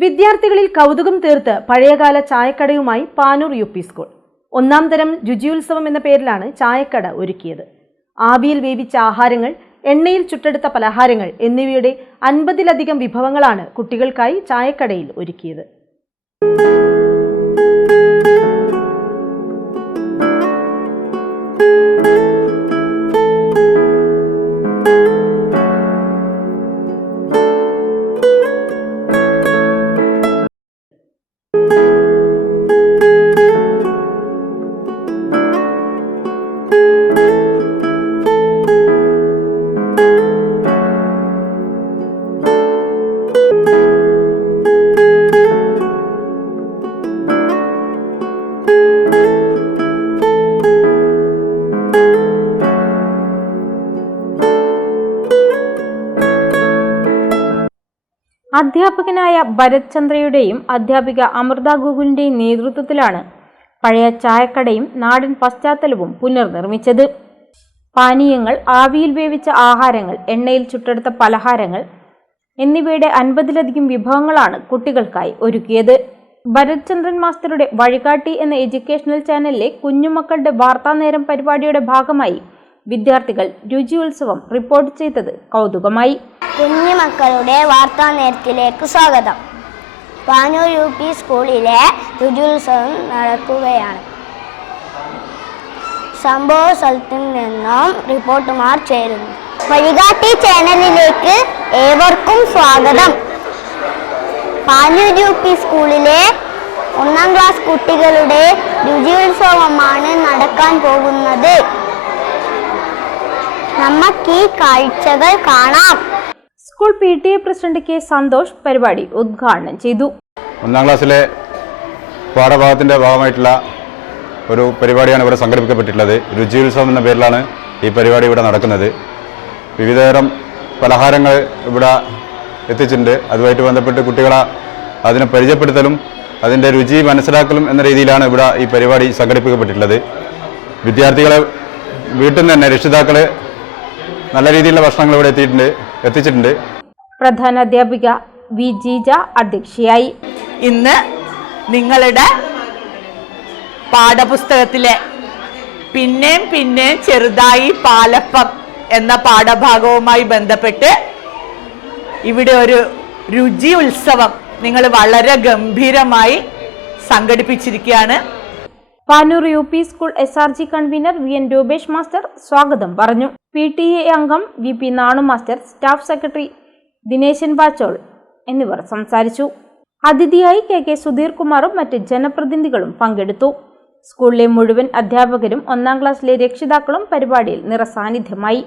വിദ്യാർത്ഥികളിൽ കൗതുകം തീർത്ത് പഴയകാല ചായക്കടയുമായി പാനൂർ UP സ്കൂൾ. ഒന്നാം തരം രുചിയുത്സവം എന്ന പേരിലാണ് ചായക്കട ഒരുക്കിയത്. ആവിയിൽ വേവിച്ച ആഹാരങ്ങൾ, എണ്ണയിൽ ചുട്ടെടുത്ത പലഹാരങ്ങൾ എന്നിവയുടെ 50-ലധികം വിഭവങ്ങളാണ് കുട്ടികൾക്കായി ചായക്കടയിൽ ഒരുക്കിയത്. അധ്യാപകനായ ഭരത് ചന്ദ്രയുടെയും അധ്യാപിക അമൃത ഗോകുലിന്റെയും നേതൃത്വത്തിലാണ് പഴയ ചായക്കടയും നാടൻ പശ്ചാത്തലവും പുനർനിർമ്മിച്ചത്. പാനീയങ്ങൾ, ആവിയിൽ വേവിച്ച ആഹാരങ്ങൾ, എണ്ണയിൽ ചുട്ടെടുത്ത പലഹാരങ്ങൾ എന്നിവയുടെ 50-ലധികം വിഭവങ്ങളാണ് കുട്ടികൾക്കായി ഒരുക്കിയത്. ഭരത് ചന്ദ്രൻ മാസ്റ്ററുടെ വഴികാട്ടി എന്ന എഡ്യൂക്കേഷണൽ ചാനലിലെ കുഞ്ഞുമക്കളുടെ വാർത്താനേരം പരിപാടിയുടെ ഭാഗമായി വിദ്യാർത്ഥികൾ രുചിയുത്സവം റിപ്പോർട്ട് ചെയ്തത് കൗതുകമായി. കുഞ്ഞുമക്കളുടെ വാർത്താ നേരത്തിലേക്ക് സ്വാഗതം. പാനൂർ UP സ്കൂളിലെ രുചിയുത്സവം നടക്കുകയാണ്. സംഭവ സ്ഥലത്തിൽ നിന്നും റിപ്പോർട്ടുമാർ ചേരുന്നു. വഴികാട്ടി ചാനലിലേക്ക് ഏവർക്കും സ്വാഗതം. പാനൂർ UP സ്കൂളിലെ 1ാം ക്ലാസ് കുട്ടികളുടെ രുചിയുത്സവമാണ് നടക്കാൻ പോകുന്നത്. നമുക്ക് ഈ കാഴ്ചകൾ കാണാം. School PTA president K. Santhosh പരിപാടി ഉദ്ഘാടനം ചെയ്തു. 1ാം ക്ലാസ്സിലെ പാഠഭാഗത്തിന്റെ ഭാഗമായിട്ടുള്ള ഒരു പരിപാടിയാണ് ഇവിടെ സംഘടിപ്പിക്കപ്പെട്ടിട്ടുള്ളത്. രുചിയുത്സവം എന്ന പേരിലാണ് ഈ പരിപാടി ഇവിടെ നടക്കുന്നത്. വിവിധതരം പലഹാരങ്ങൾ ഇവിടെ എത്തിച്ചിട്ടുണ്ട്. അതുമായിട്ട് ബന്ധപ്പെട്ട് കുട്ടികളെ അതിനെ പരിചയപ്പെടുത്തലും അതിൻ്റെ രുചി മനസ്സിലാക്കലും എന്ന രീതിയിലാണ് ഇവിടെ ഈ പരിപാടി സംഘടിപ്പിക്കപ്പെട്ടിട്ടുള്ളത്. വിദ്യാർത്ഥികളെ വീട്ടിൽ നിന്ന് തന്നെ രക്ഷിതാക്കളെ നല്ല രീതിയിലുള്ള ഭക്ഷണങ്ങൾ ഇവിടെ എത്തിച്ചിട്ടുണ്ട്. പ്രധാന അധ്യാപിക വി ജീജ അധ്യക്ഷയായി. ഇന്ന് നിങ്ങളുടെ പാഠപുസ്തകത്തിലെ പിന്നെയും ചെറുതായി പാലപ്പം എന്ന പാഠഭാഗവുമായി ബന്ധപ്പെട്ട് ഇവിടെ ഒരു രുചി ഉത്സവം നിങ്ങൾ വളരെ ഗംഭീരമായി സംഘടിപ്പിച്ചിരിക്കുകയാണ്. Panoor UP school SRG convener VN Rupesh master സ്വാഗതം പറഞ്ഞു. PTA അംഗം VP Nanu master, staff secretary Dineshan ബാച്ചോൾ എന്നിവർ സംസാരിച്ചു. അതിഥിയായി KK സുധീർ കുമാറും മറ്റ് ജനപ്രതിനിധികളും പങ്കെടുത്തു. സ്കൂളിലെ മുഴുവൻ അധ്യാപകരും 1ാം ക്ലാസ്സിലെ രക്ഷിതാക്കളും പരിപാടിയിൽ നിറസാന്നിധ്യമായി.